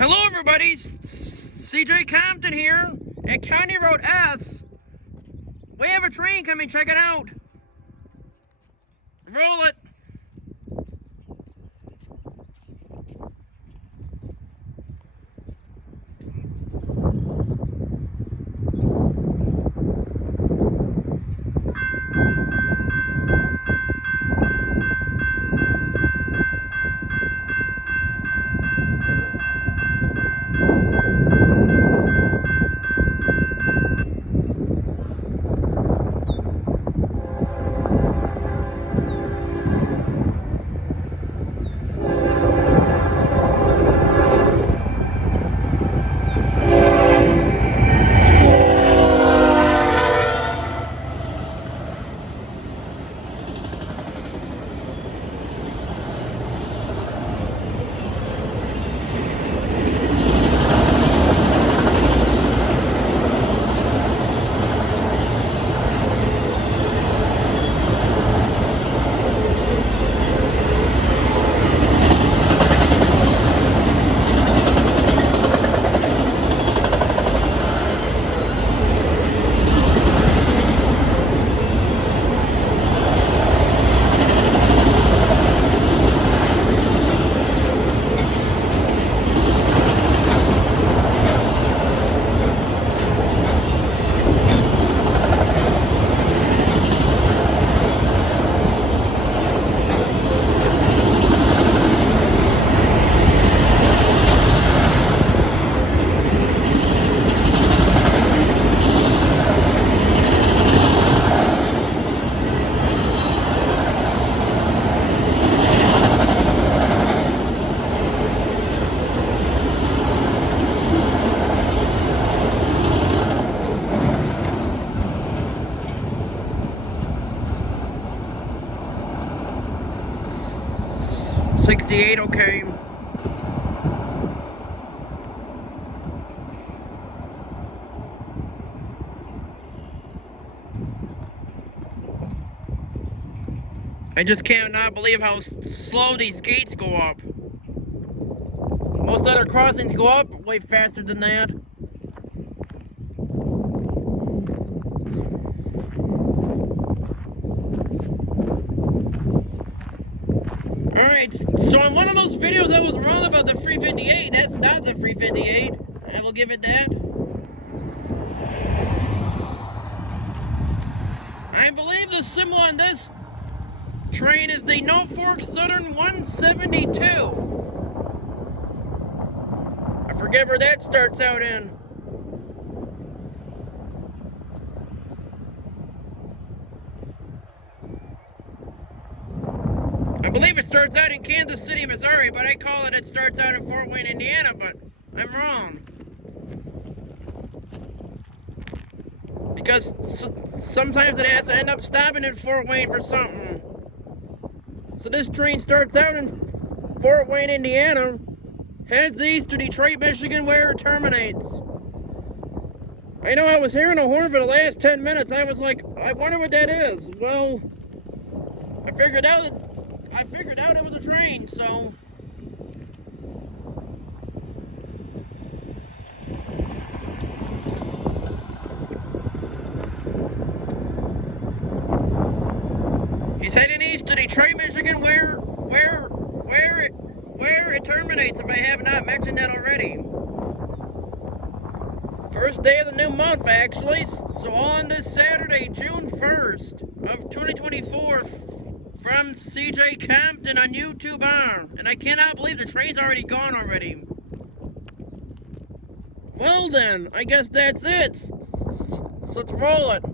Hello everybody, CJ Compton here at County Road S. We have a train coming, check it out. Roll it. $68, okay. I just cannot believe how slow these gates go up. Most other crossings go up way faster than that. Alright, so on one of those videos I was wrong about the 358. That's not the 358. I will give it that. I believe the symbol on this train is the Norfolk Southern 172. I forget where that starts out in. I believe it starts out in Kansas City, Missouri, but I call it starts out in Fort Wayne, Indiana, but I'm wrong. Because sometimes it has to end up stopping in Fort Wayne for something. So this train starts out in Fort Wayne, Indiana, heads east to Detroit, Michigan, where it terminates. I know I was hearing a horn for the last 10 minutes. I was like, I wonder what that is. Well, I figured out it was a train, so. He's heading east to Detroit, Michigan, where it terminates, if I have not mentioned that already. First day of the new month, actually. So on this Saturday, June 1st of 2024, from CJ Compton on YouTube on. And I cannot believe the train's already gone already. Well then, I guess that's it. So let's roll it.